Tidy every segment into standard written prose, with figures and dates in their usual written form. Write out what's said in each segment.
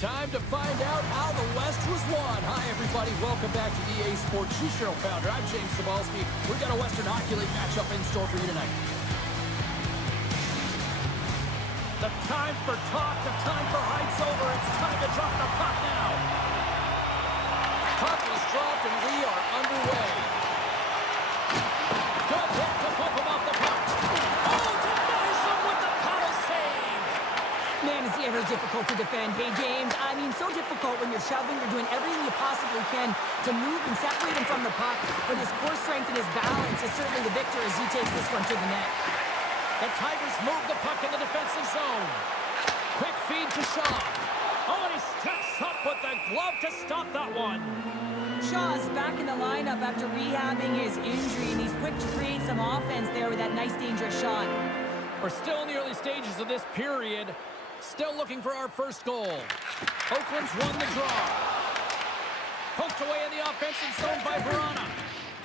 Time to find out how the West was won. Hi, everybody. Welcome back to EA Sports. Show Founder. I'm James Cebulski. We've got a Western Hockey League matchup in store for you tonight. The time for talk, the time for heights over. It's time to drop the puck now. Puck is dropped and we are underway. Good hit to bump him off the puck. Oh, denies him with the paddle save. Man, is he ever difficult to defend. Hey, James, I mean, so difficult when you're shoving, you're doing everything you possibly can to move and separate him from the puck. But his core strength and his balance is certainly the victor as he takes this one to the net. The Tigers move the puck in the defensive zone. Quick feed to Shaw. Oh, and he steps up with the glove to stop that one. Shaw's back in the lineup after rehabbing his injury, and he's quick to create some offense there with that nice, dangerous shot. We're still in the early stages of this period. Still looking for our first goal. Oakland's won the draw. Poked away in the offensive zone by Verona.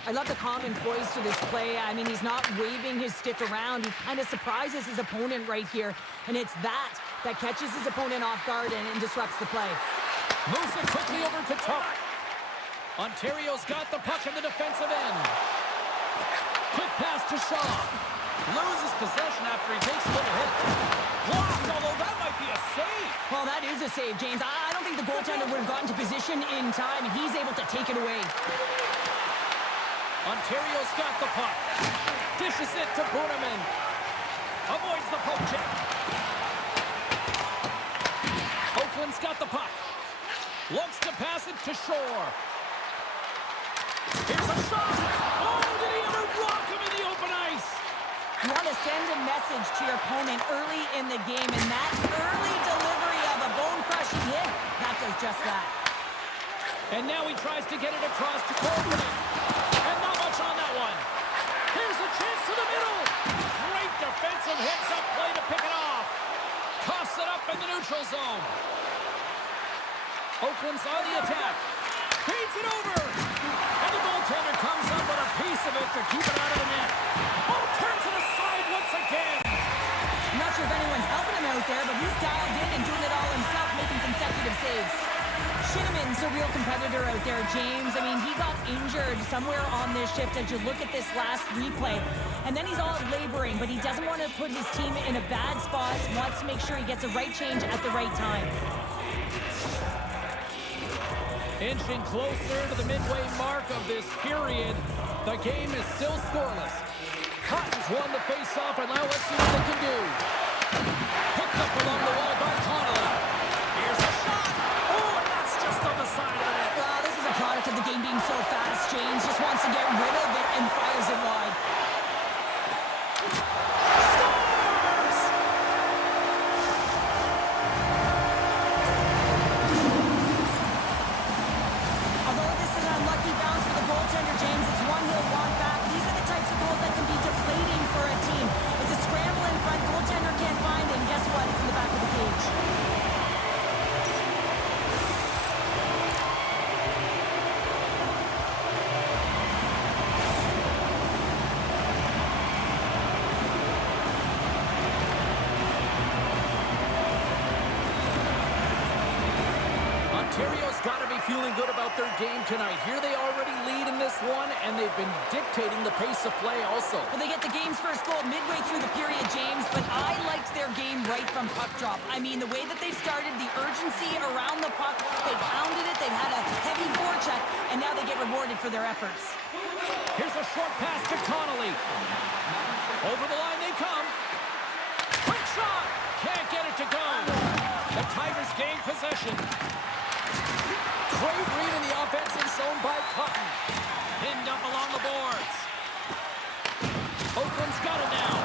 I love the calm and poise to this play. I mean, he's not waving his stick around. He kind of surprises his opponent right here. And it's that catches his opponent off guard and disrupts the play. Moves it quickly over to Tufte. Ontario's got the puck in the defensive end. Quick pass to Shaw. Loses possession after he takes a little hit. Blocked, although that might be a save. Well, that is a save, James. I don't think the goaltender would have gotten to position in time. He's able to take it away. Ontario's got the puck. Dishes it to Kuokkanen. Avoids the poke check. Oakland's got the puck. Looks to pass it to Shore. Here's a shot. Oh, did he ever rock him in the open ice? You want to send a message to your opponent early in the game, and that early delivery of a bone-crushing hit, that does just that. And now he tries to get it across to Kuokkanen. And not much on that one. Here's a chance to the middle. Great defensive hits up play to pick it off. Coughs it up in the neutral zone. Oakland's on the attack. Feeds it over. And the goaltender comes up with a piece of it to keep it out of the net. Oh, turns it aside once again. I'm not sure if anyone's helping him out there, but he's dialed in and doing it all himself, making consecutive saves. Shinneman's a real competitor out there, James. I mean, he got injured somewhere on this shift as you look at this last replay. And then he's all laboring, but he doesn't want to put his team in a bad spot. He wants to make sure he gets a right change at the right time. Inching closer to the midway mark of this period. The game is still scoreless. Cotton's won the face-off, and now let's see what they can do. Picked up along the wall by Connolly. Here's a shot. Oh, and that's just on the side of the net. Well, this is a product of the game being so fast. James just wants to get rid of it and fires it wide. Feeling good about their game tonight. Here they already lead in this one, and they've been dictating the pace of play also. Well, they get the game's first goal midway through the period, James, but I liked their game right from puck drop. I mean, the way that they started, the urgency around the puck, they pounded it, they had a heavy forecheck, and now they get rewarded for their efforts. Here's a short pass to Connolly. Over the line they come. Quick shot! Can't get it to go. The Tigers gain possession. Great read in the offensive zone by Cotton. Pinned up along the boards. Oakland's got it now.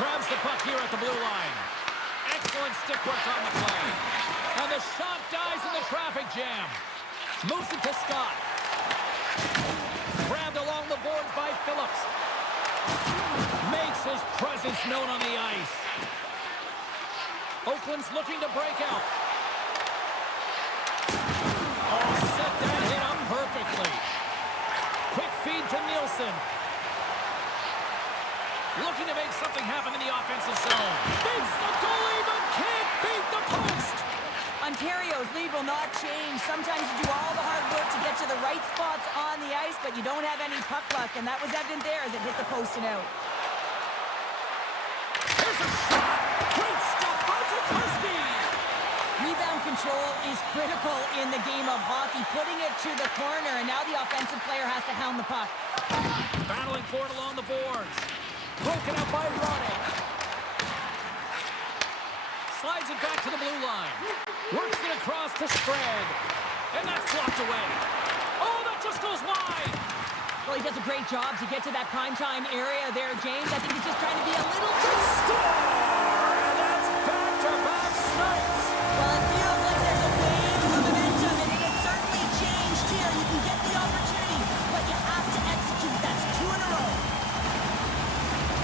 Grabs the puck here at the blue line. Excellent stick work on the play. And the shot dies in the traffic jam. Moves it to Scott. Grabbed along the boards by Phillips. Makes his presence known on the ice. Oakland's looking to break out. Oh, set that hit up perfectly. Quick feed to Nielsen. Looking to make something happen in the offensive zone. Beats the goalie, but can't beat the post. Ontario's lead will not change. Sometimes you do all the hard work to get to the right spots on the ice, but you don't have any puck luck, and that was evident there as it hit the post and out. Here's a shot. Great stop by Tufte. Rebound control is critical in the game of hockey, putting it to the corner, and now the offensive player has to hound the puck. Battling for it along the boards. Broken up by Ronnie. Slides it back to the blue line. Works it across to spread. And that's blocked away. Oh, that just goes wide. Well, he does a great job to get to that primetime area there, James. I think he's just trying to be a little too... Score! And that's back-to-back snipes. Well, it feels like there's a wave of momentum, and it has certainly changed here. You can get the opportunity, but you have to execute. That's 2 in a row.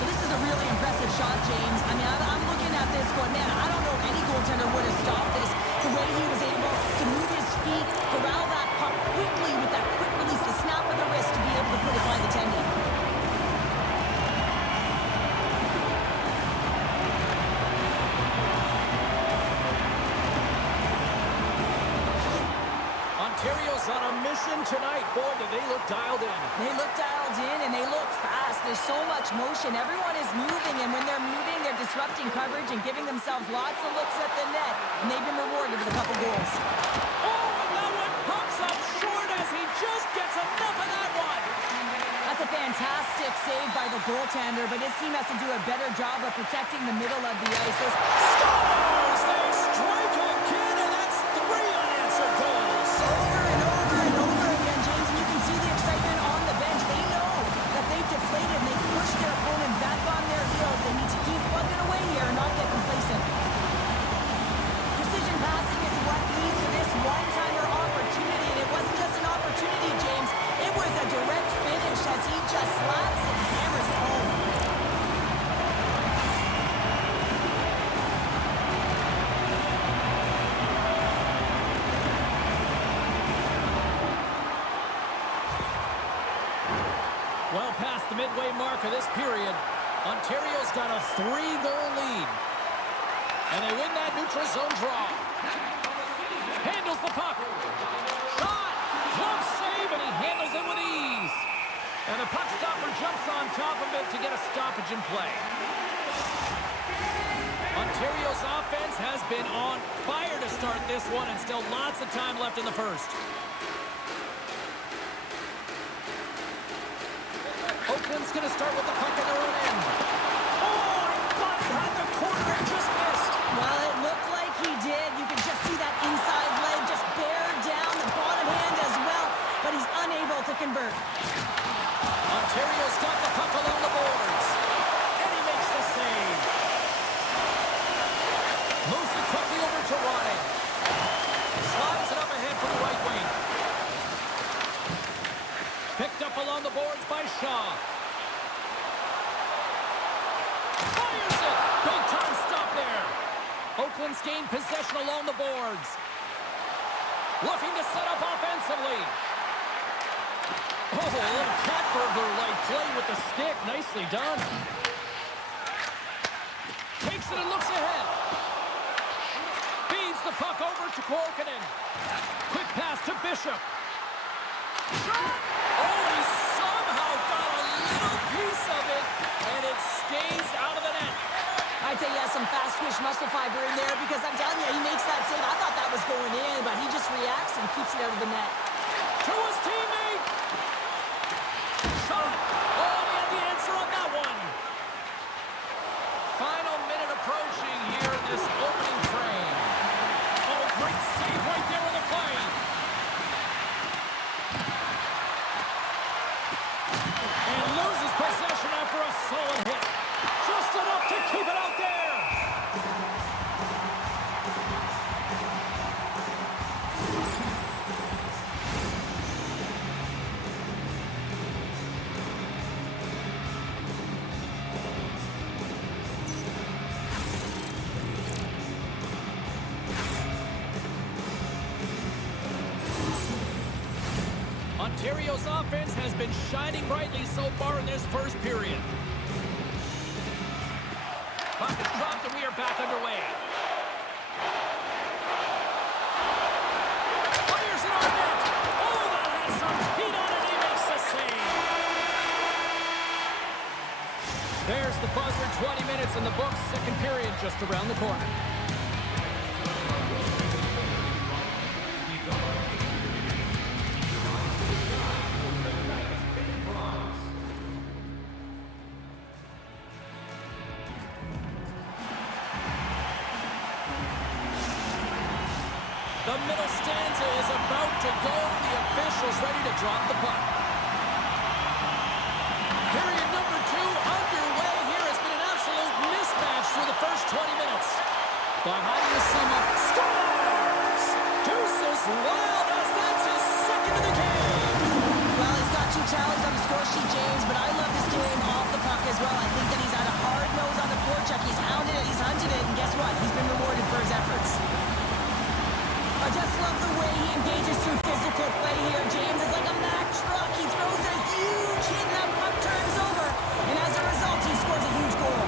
Well, this is a really impressive shot, James. I mean, I'm looking at this going, man, I don't know if any goaltender would have stopped this. The way he was able to move his feet, corral that puck quickly with that quick release, the snap of the wrist to be able to put it by the tendon. Ontario's on a mission tonight. Boy, do they look dialed in. They look dialed in, and they look fast. There's so much motion. Everyone is moving, and when they're moving, they're disrupting coverage and giving themselves lots of looks at the net, and they've been rewarded with a couple goals. Oh, and that one pops up short as he just gets enough of that one. That's a fantastic save by the goaltender, but his team has to do a better job of protecting the middle of the ice. Scores! They strike again, and that's 3 unanswered goals. Over and over and over again, James, and you can see the excitement on the bench. They know that they've deflated, and they've pushed their opponent back on their heels. They need to keep plugging away here and not get complacent. Precision passing is what leads to this one-timer opportunity, and it wasn't just an opportunity, James. It was a direct finish as he just slaps and hammers it home. Well past the midway mark of this period, Ontario's got a 3-goal lead. And they win that neutral zone draw. Handles the puck. Shot! Close save, and he handles it with ease. And the puck stopper jumps on top of it to get a stoppage in play. Ontario's offense has been on fire to start this one, and still lots of time left in the first. Oakland's going to start with the puck in their own end. Oh, he got behind the corner and just missed. Well, it looked like he did. You can just see that inside leg just bear down the bottom hand as well, but he's unable to convert. Ontario's got the puck along the boards. And he makes the save. Moves it quickly over to Ronnie. Slides it up ahead from the right wing. Picked up along the boards by Shaw. Fires it! Big time stop there. Oakland's gained possession along the boards. Looking to set up offensively. Oh, a little cat burglar-like play with the stick. Nicely done. Takes it and looks ahead. Feeds the puck over to Kuokkanen. Quick pass to Bishop. Shot! Oh, he somehow got a little piece of it, and it stays out of the net. I'd say he has some fast twitch muscle fiber in there because I'm telling you, he makes that save. I thought that was going in, but he just reacts and keeps it out of the net. To his teammate. Shot. Oh, he had the answer on that one. Final minute approaching here in this opening frame. Oh, great save right there on the play. And loses possession after a solid hit. Just enough to keep it out there. Ontario's offense has been shining brightly so far in this first period. Puck is dropped and we are back underway. the buzzer. 20 minutes in the books. Second period just around the corner. The middle stanza is about to go. The officials ready to drop the puck. Period number 2 underway here. It's been an absolute mismatch through the first 20 minutes. But how do you sum up? Scores! Djuse is wild as that's his second of the game. Well, he's got 2 tallies on the score sheet, James, but I love this game off the puck as well. I think that he's had a hard nose on the forecheck. He's hounded it, he's hunted it, and guess what? He's been rewarded for his efforts. I just love the way he engages through physical play here. James is like a Mack truck. He throws a huge hit and that puck turns over. And as a result, he scores a huge goal.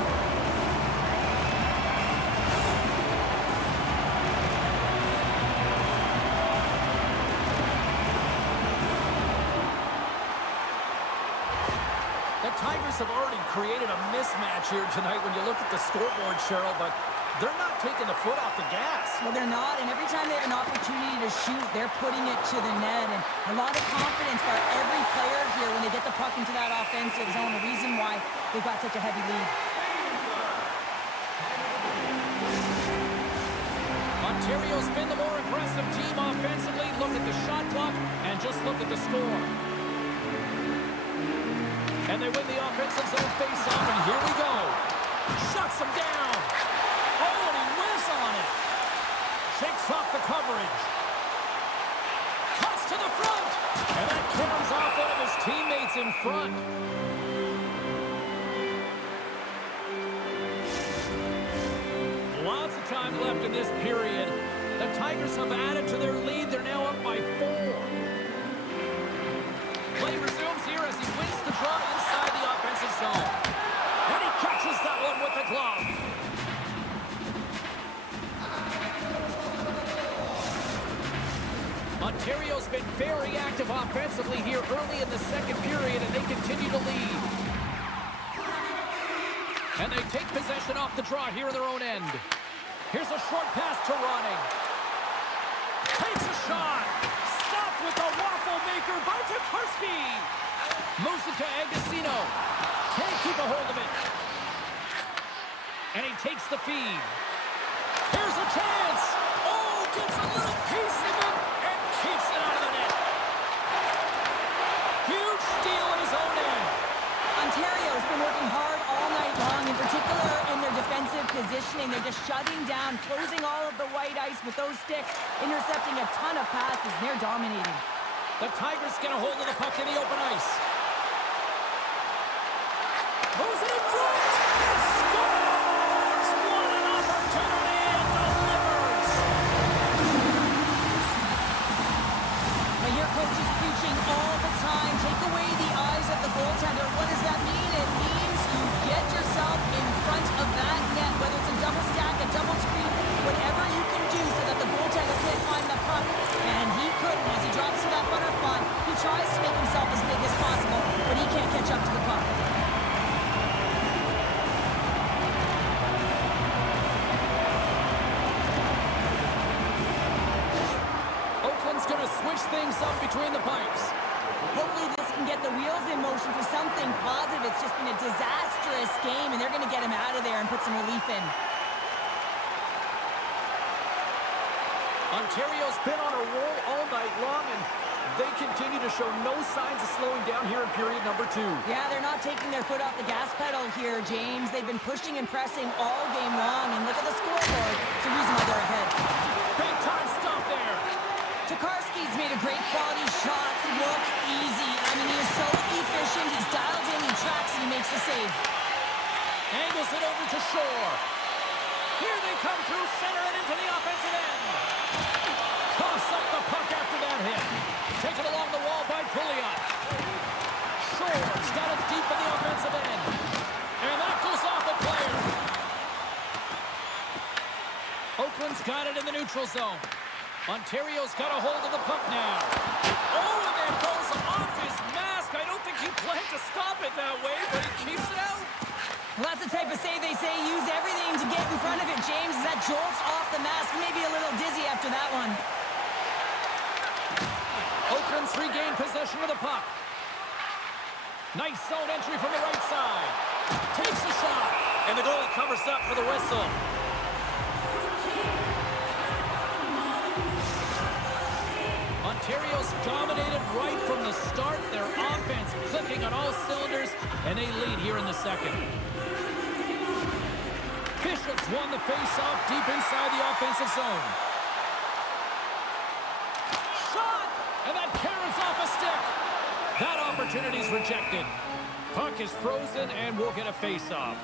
The Tigers have already created a mismatch here tonight when you look at the scoreboard, Cheryl, but they're not taking the foot off the gas. Well, they're not, and every time they have an opportunity to shoot, they're putting it to the net, and a lot of confidence for every player here when they get the puck into that offensive zone, the reason why they've got such a heavy lead. Ontario's been the more aggressive team offensively. Look at the shot clock and just look at the score. And they win the offensive zone face-off, and here we go. Shuts him down. Oh, and he whiffs on it. Shakes off the coverage. Cuts to the front. And that comes off one of his teammates in front. Lots of time left in this period. The Tigers have added to their lead. They're now up by 4. Play resumes here as he wins the draw inside the offensive zone. And he catches that one with the glove. Ontario's been very active offensively here early in the second period, and they continue to lead. And they take possession off the draw here in their own end. Here's a short pass to Ronning. Takes a shot. Stopped with the waffle maker by Tukarski. Moves it to Agostino. Can't keep a hold of it. And he takes the feed. Here's a chance. Oh, gets a little piece of it and keeps it out of the net. Huge steal in his own end. Ontario has been working hard all night long, in particular in their defensive positioning. They're just shutting down, closing all of the white ice with those sticks, intercepting a ton of passes, and they're dominating. The Tigers get a hold of the puck in the open ice. Moves it in front. And scores! What an opportunity and delivers. Now your coach is preaching all the time. Take away the eyes of the goaltender. What does that mean? It means you get yourself in front of that net, whether it's a double stack, a double screen, whatever you can do so that the goaltender can't find the puck. And he couldn't as he drops to that butterfly. He tries to make himself as big as possible, but he can't catch up to the puck. Oakland's going to switch things up between the pipes. Hopefully this can get the wheels in motion for something positive. It's just been a disastrous game, and they're going to get him out of there and put some relief in. Ontario's been on a roll all night long, and they continue to show no signs of slowing down here in period number 2. Yeah, they're not taking their foot off the gas pedal here, James. They've been pushing and pressing all game long, and look at the scoreboard. It's the reason why they're ahead. Big time stop there. Tukarski's made a great quality shot look easy. I mean, he is so efficient. He's dialed in, he tracks, and he makes the save. Angles it over to Shore. Here they come through center and into the offensive end. Coughs up the puck after that hit. Taken along the wall by Pouliot. Shore's got it deep in the offensive end. And that goes off the player. Oakland's got it in the neutral zone. Ontario's got a hold of the puck now. Oh, and that goes off his mask. I don't think he planned to stop it that way, but he keeps it out. Well, that's the type of save they say use everything to get in front of it, James. That jolts off the mask. Maybe a little dizzy after that one. Oakland's regained possession of the puck. Nice zone entry from the right side. Takes a shot. And the goalie covers up for the whistle. Ontario's dominated right from the start. Their offense clicking on all cylinders, and they lead here in the second. Bishop's won the face-off deep inside the offensive zone. Shot! And that carries off a stick. That opportunity's rejected. Puck is frozen, and we'll get a face-off.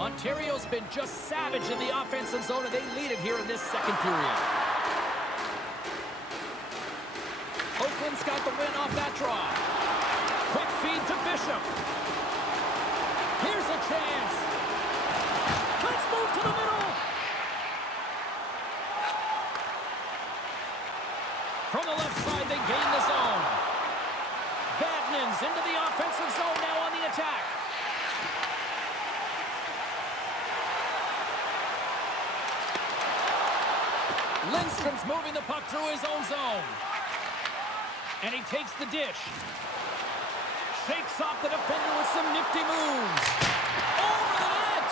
Ontario's been just savage in the offensive zone, and they lead it here in this second period. Oakland's got the win off that draw. Quick feed to Bishop. Here's a chance. Let's move to the middle. From the left side, they gain the zone. Vadnan's into the offensive zone now on the attack. Lindstrom's moving the puck through his own zone. And he takes the dish. Shakes off the defender with some nifty moves. Over the net!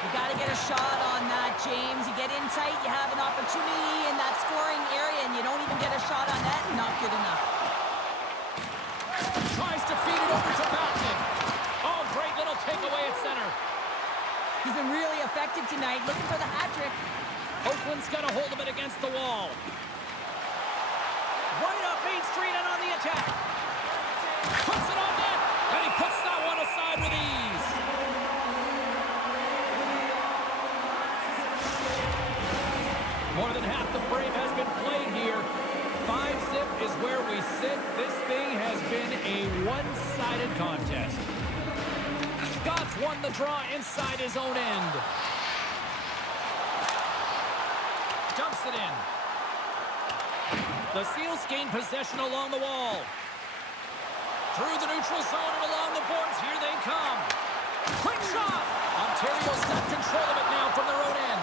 You got to get a shot on that, James. You get in tight, you have an opportunity in that scoring area, and you don't even get a shot on that. Not good enough. Tries to feed it over to Baltimore. Oh, great little takeaway at center. He's been really effective tonight, looking for the hat trick. Oakland's got a hold of it against the wall. Right up Main Street and on the attack. Puts it on net, and he puts that one aside with ease. More than half the frame has been played here. 5-zip is where we sit. This thing has been a one-sided contest. Scott's won the draw inside his own end. Dumps it in. The Seals gain possession along the wall. Through the neutral zone and along the boards. Here they come. Quick shot! Ontario's got control of it now from their own end.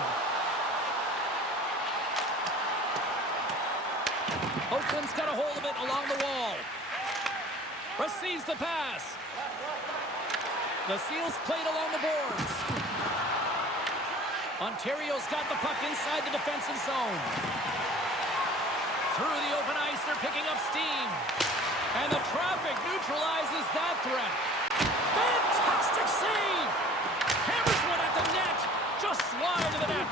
Oakland's got a hold of it along the wall. Receives the pass. The Seals played along the boards. Ontario's got the puck inside the defensive zone. Through the open ice, they're picking up steam. And the traffic neutralizes that threat. Fantastic save! Hammers one at the net. Just wide of the net.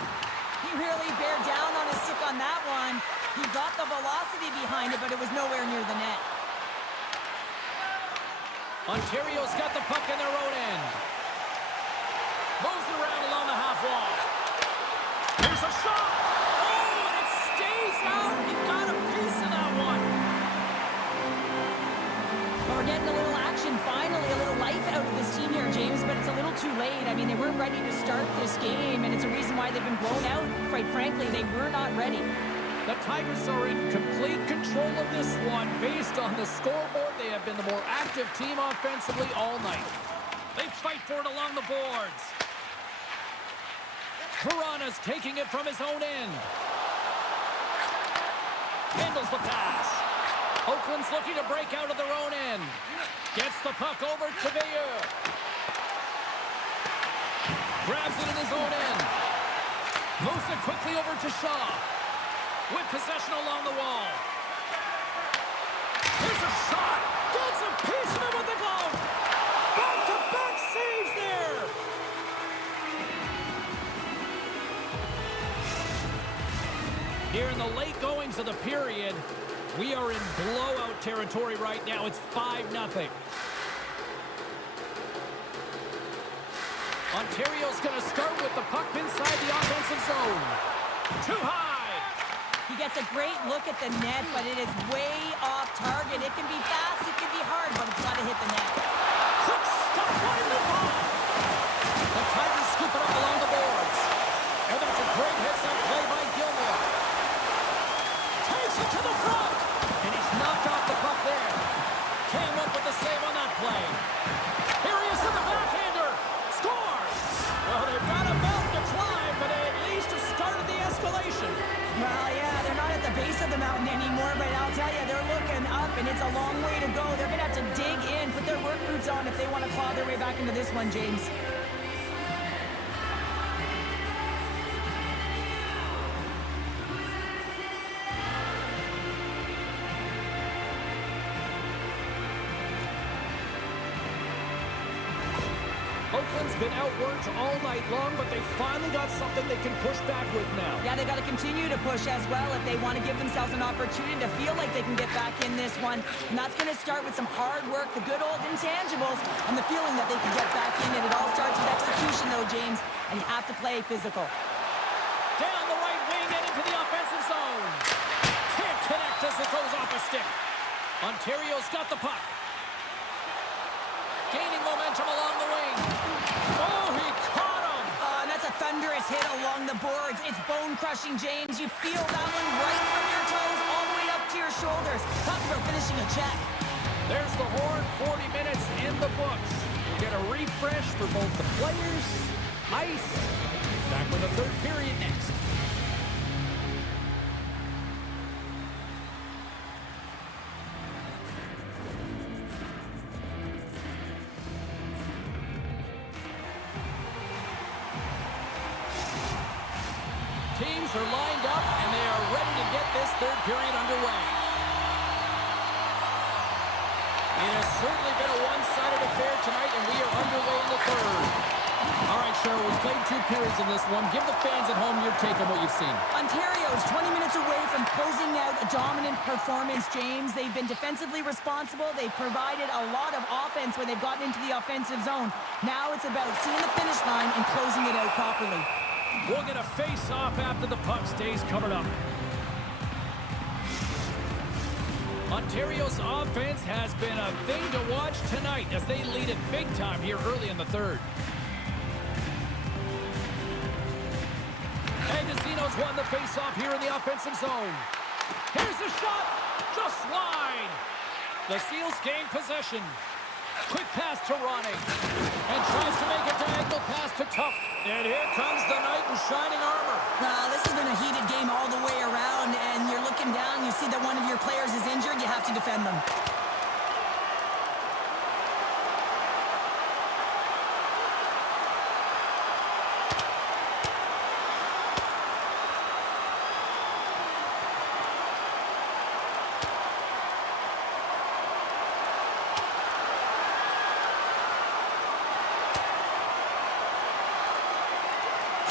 He really bared down on his stick on that one. He got the velocity behind it, but it was nowhere near the net. Ontario's got the puck in their own end. Moves it around along the half wall. Here's a shot! Oh, and it stays out! He got a piece of that one. Well, we're getting a little action, finally, a little life out of this team here, James, but it's a little too late. I mean, they weren't ready to start this game, and it's a reason why they've been blown out. Quite frankly, they were not ready. The Tigers are in complete control of this one. Based on the scoreboard, they have been the more active team offensively all night. They fight for it along the boards. Verana's taking it from his own end. Handles the pass. Oakland's looking to break out of their own end. Gets the puck over to Veilleux. Grabs it in his own end. Moves it quickly over to Shaw. With possession along the wall. Here's a shot. Gets a piece of it with the glove. Back-to-back saves there. Here in the late goings of the period, we are in blowout territory right now. It's 5-0. Ontario's going to start with the puck inside the offensive zone. Too high. He gets a great look at the net, but it is way off target. It can be fast, it can be hard, but it's got to hit the net. Quick stop on the ball. The Tigers scoop it up along the boards. And that's a great hits-up play by Gilmour. Takes it to the front. And he's knocked off the puck there. Came up with the save on that play. and it's a long way to go. They're going to have to dig in, put their work boots on if they want to claw their way back into this one, James. Oakland's been outworked all night long, but they finally got something they can push back with now. Yeah, they got to continue to push as well if they want to give themselves an opportunity to feel like they can get back in this one. And that's going to start with some hard work, the good old intangibles, and the feeling that they can get back in. And it all starts with execution, though, James, and you have to play physical. Down the right wing and into the offensive zone. Can't connect as it goes off a stick. Ontario's got the puck. Gaining momentum along the wing. Oh, he caught him! And that's a thunderous hit along the boards. It's bone-crushing, James. You feel that one right from your toes all the way up to your shoulders. Talk about finishing a check. There's the horn. 40 minutes in the books. We'll get a refresh for both the players, ice. Back with the third period next. Teams are lined up, and they are ready to get this third period underway. It has certainly been a one-sided affair tonight, and we are underway in the third. All right, Cheryl, we've played 2 periods in this one. Give the fans at home your take on what you've seen. Ontario is 20 minutes away from closing out a dominant performance, James. They've been defensively responsible. They've provided a lot of offense when they've gotten into the offensive zone. Now it's about seeing the finish line and closing it out properly. We'll get a face-off after the puck stays covered up. Ontario's offense has been a thing to watch tonight as they lead it big time here early in the third. Mendocino's won the face-off here in the offensive zone. Here's a shot, just wide. The Seals gain possession. Quick pass to Ronning. And tries to make a diagonal pass to Tufte. And here comes the knight in shining armor. Well, this has been a heated game all the way around, and you're looking down, you see that one of your players is injured, you have to defend them.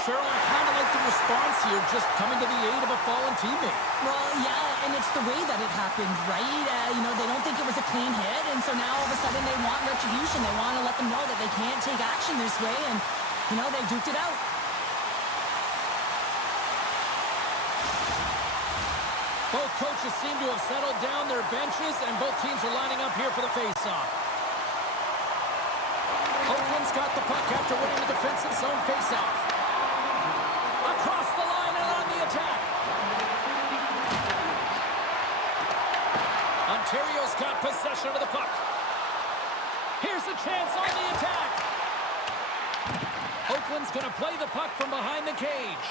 Cheryl, I kind of like the response here, just coming to the aid of a fallen teammate. Well, yeah, and it's the way that it happened, right? You know, they don't think it was a clean hit, and so now all of a sudden they want retribution. They want to let them know that they can't take action this way, and, you know, they duked it out. Both coaches seem to have settled down their benches, and both teams are lining up here for the face-off. Oakland's got the puck after winning the defensive zone face-off. Across the line and on the attack. Ontario's got possession of the puck. Here's a chance on the attack. Oakland's going to play the puck from behind the cage.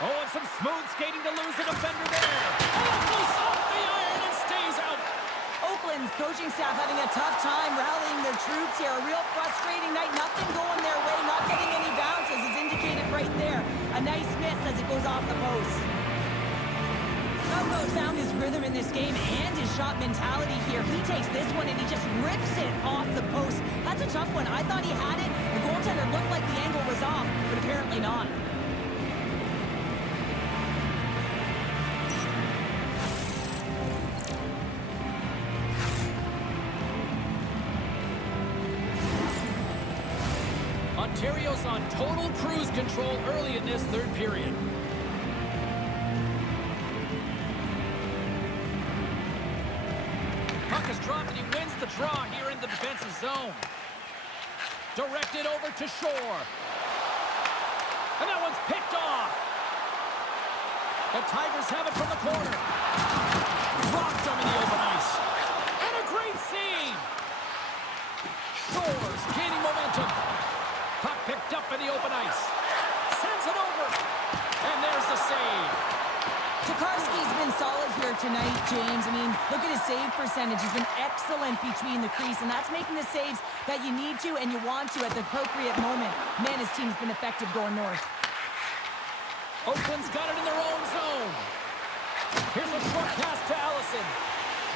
Oh, and some smooth skating to lose the defender there. And it goes off the iron and stays out. Oakland's coaching staff having a tough time rallying their troops here. A real frustrating night. Nothing going their way. Not getting any bounces. It's indicated right there. A nice miss as it goes off the post. Lauko found his rhythm in this game and his shot mentality here. He takes this one and he just rips it off the post. That's a tough one. I thought he had it. The goaltender looked like the angle was off, but apparently not. Ontario's on total cruise control early in this third period. Puck is dropped and he wins the draw here in the defensive zone. Directed over to Shore. And that one's picked off. The Tigers have it from the corner. Rocked him in the open ice. And a great save. Shore's gaining momentum. Puck picked up in the open ice. Sends it over. And there's the save. Tokarski's been solid here tonight, James. I mean, look at his save percentage. He's been excellent between the crease, and that's making the saves that you need to and you want to at the appropriate moment. Man, his team's been effective going north. Oakland's got it in their own zone. Here's a short pass to Allison.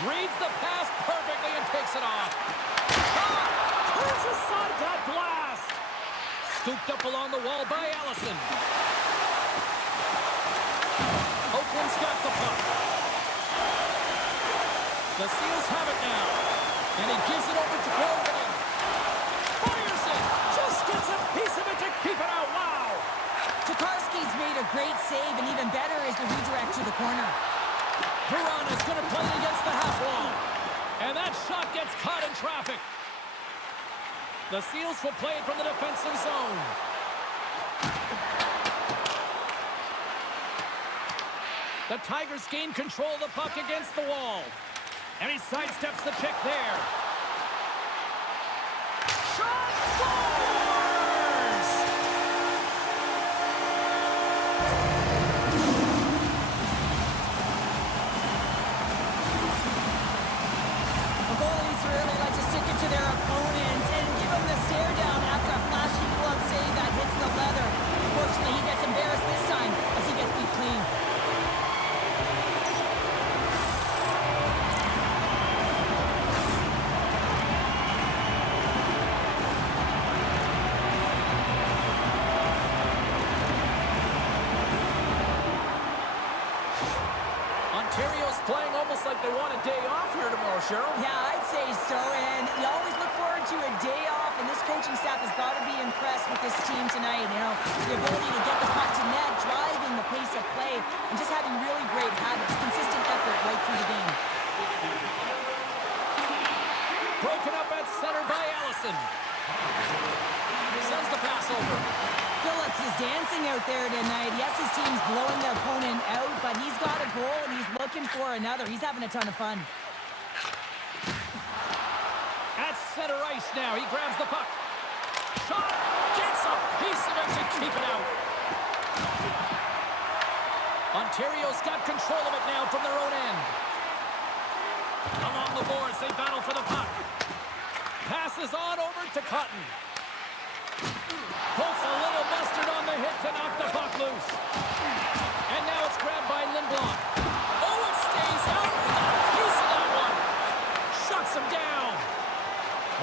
Reads the pass perfectly and takes it off. Shot! Turns aside that blast! Scooped up along the wall by Allison. Oakland's got the puck. The Seals have it now. And he gives it over to Kuokkanen. Fires it! Just gets a piece of it to keep it out. Wow! Tokarski's made a great save, and even better is the redirect to the corner. Verana's going to play it against the half wall. And that shot gets caught in traffic. The Seals will play it from the defensive zone. The Tigers gain control of the puck against the wall. And he sidesteps the check there. Shot! Scores! The goalies really like to stick it to their opponents and give them the stare down after a flashy glove save that hits the leather. Unfortunately, he gets embarrassed this time as he gets beat clean. Ontario's playing almost like they want a day off here tomorrow, Cheryl. Yeah, I'd say so, and you always look forward to a day off, and this coaching staff has got to be impressed with this team tonight. You know, the ability to get the puck to net, driving the pace of play, and just having really great habits, consistent effort right through the game. Broken up at center by Allison. Sends the pass over. Phillips is dancing out there tonight. Yes, his team's blowing the opponent out, but he's got a goal, and he's looking for another. He's having a ton of fun. At center ice now, he grabs the puck. Shot! Gets a piece of it to keep it out. Ontario's got control of it now from their own end. Along the boards, they battle for the puck. Passes on over to Cotton. Pulls a little mustard on the hit to knock the puck loose. And now it's grabbed by Lindblom. Oh, it stays out. He got a piece of that one. Shuts him down.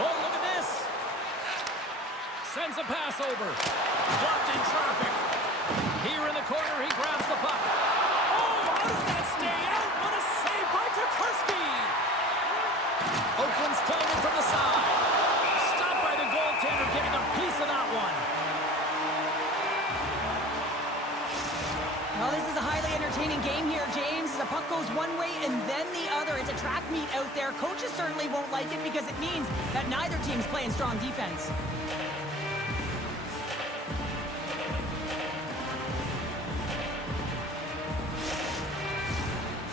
Oh, look at this. Sends a pass over. Blocked in traffic. Here in the corner, he grabs the puck. Oh, how does that stay out? What a save by Tokarski. Oakland's playing it from the side. Stopped by the goaltender, getting a piece of that one. Well, this is a highly entertaining game here, James. The puck goes one way and then the other. It's a track meet out there. Coaches certainly won't like it because it means that neither team's playing strong defense.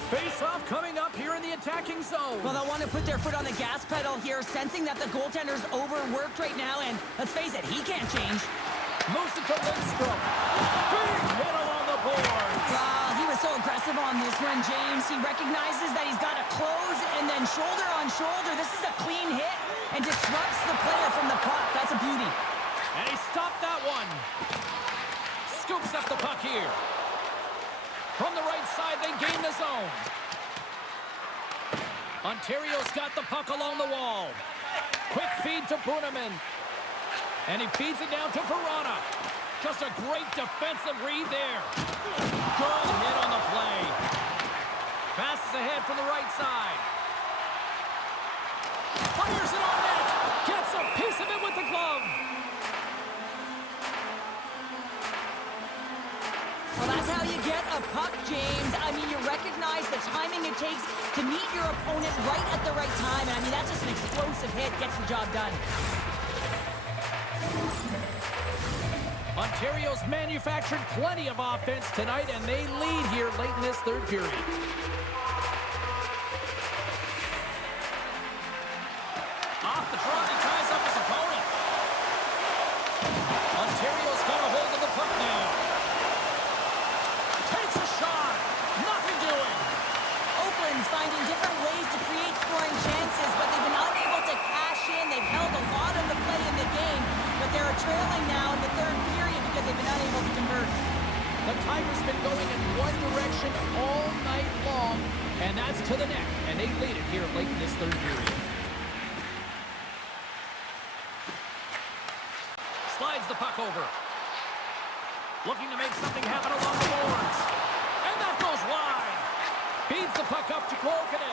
Face-off coming up here in the attacking zone. Well, they'll want to put their foot on the gas pedal here, sensing that the goaltender's overworked right now, and let's face it, he can't change. Moves it to Lindstrom. Big hit along the boards. He was so aggressive on this one, James. He recognizes that he's got to close and then shoulder on shoulder. This is a clean hit and disrupts the player from the puck. That's a beauty. And he stopped that one. Scoops up the puck here. From the right side, they gain the zone. Ontario's got the puck along the wall. Quick feed to Bruneman. And he feeds it down to Verana. Just a great defensive read there. Good hit on the play. Passes ahead from the right side. Fires it on net. Gets a piece of it with the glove. Well, that's how you get a puck, James. I mean, you recognize the timing it takes to meet your opponent right at the right time. And I mean, that's just an explosive hit. Gets the job done. Ontario's manufactured plenty of offense tonight, and they lead here late in this third period. Off the draw, he ties up his opponent. Ontario's got a hold of the puck now. Takes a shot. Nothing doing. Oakland The Tigers been going in one direction all night long, and that's to the net. And they lead it here late in this third period. Slides the puck over. Looking to make something happen along the boards. And that goes wide. Feeds the puck up to Kuokkanen.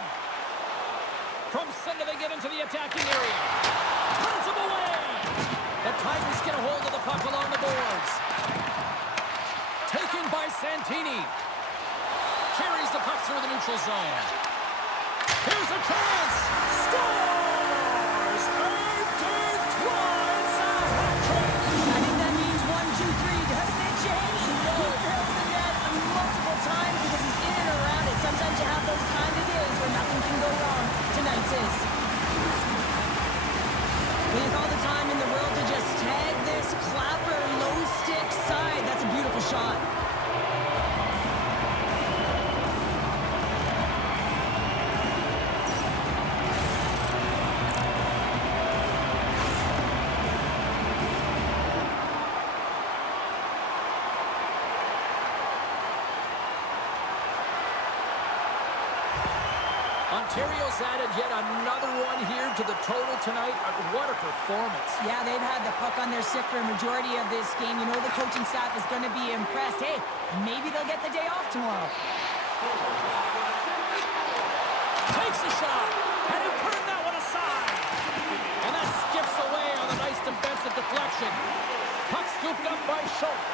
From center they get into the attacking area. Turns him away. The Tigers get a hold of the puck along the boards. Taken by Santini. Carries the puck through the neutral zone. Here's a chance. Scores! Odeen Twice a hat trick. I think that means 1, 2, 3, doesn't it, James? He fills the net multiple times because he's in and around it. Sometimes you have those kind of days where nothing can go wrong. Tonight's is. He has all the time in the world to just tag this clapper low stick side. That's a beautiful shot. Ontario's added yet another one here to the total tonight. What a performance. Yeah, they've had the puck on their stick for a majority of this game. You know the coaching staff is going to be impressed. Hey, maybe they'll get the day off tomorrow. Takes a shot. And he turned that one aside. And that skips away on a nice defensive deflection. Puck scooped up by Schultz.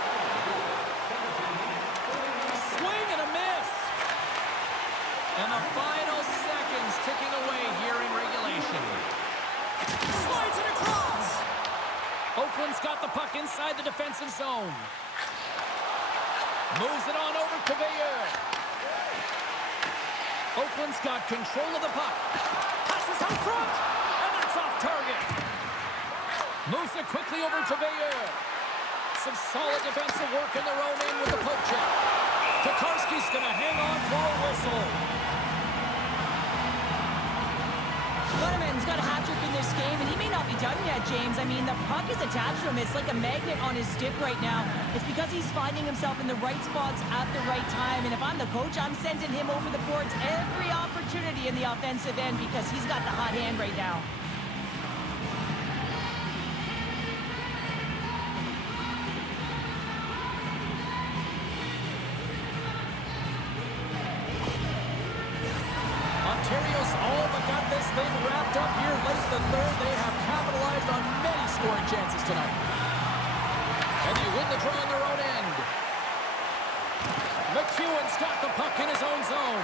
Swing and a miss. And the final seconds ticking away here in regulation. Slides it across. Oakland's got the puck inside the defensive zone. Moves it on over to Veilleux. Oakland's got control of the puck. Passes out front. And that's off target. Moves it quickly over to Veilleux. Some solid defensive work in their own end with the poke check. Tokarski's going to hang on for a whistle. Kuokkanen's got a hat trick in this game, and he may not be done yet, James. I mean, the puck is attached to him. It's like a magnet on his stick right now. It's because he's finding himself in the right spots at the right time. And if I'm the coach, I'm sending him over the boards every opportunity in the offensive end because he's got the hot hand right now. Ontario's all but got this thing wrapped up here late in the third. They have capitalized on many scoring chances tonight. And they win the draw on their own end. McEwen's got the puck in his own zone.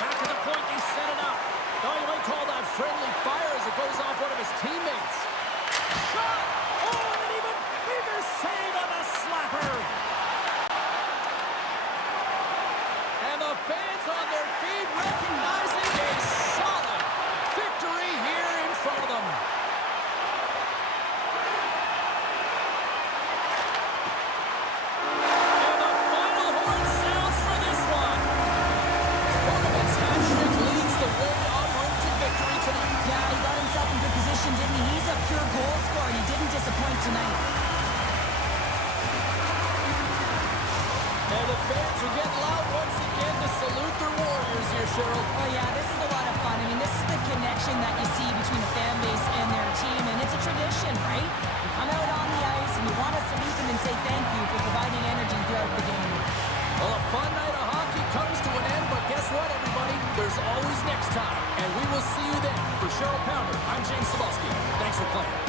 Back to the point, they set it up. Though you might call that friendly fire as it goes off one of his teammates. Shot! Oh, and even bigger save on the slapper. And the fans on their feet recognizing a solid victory here in front of them. And the final horn sounds for this one. Barnett's hat trick leads the way en route to victory tonight. Yeah, he got himself in good position, didn't he? He's a pure goal scorer, and he didn't disappoint tonight. And the fans are getting loud once again to salute their Warriors here, Cheryl. Oh, yeah, this is a lot of fun. I mean, this is the connection that you see between the fan base and their team, and it's a tradition, right? You come out on the ice, and you want to salute them and say thank you for providing energy throughout the game. Well, a fun night of hockey comes to an end, but guess what, everybody? There's always next time, and we will see you then. For Cheryl Pounder, I'm James Cebulski. Thanks for playing.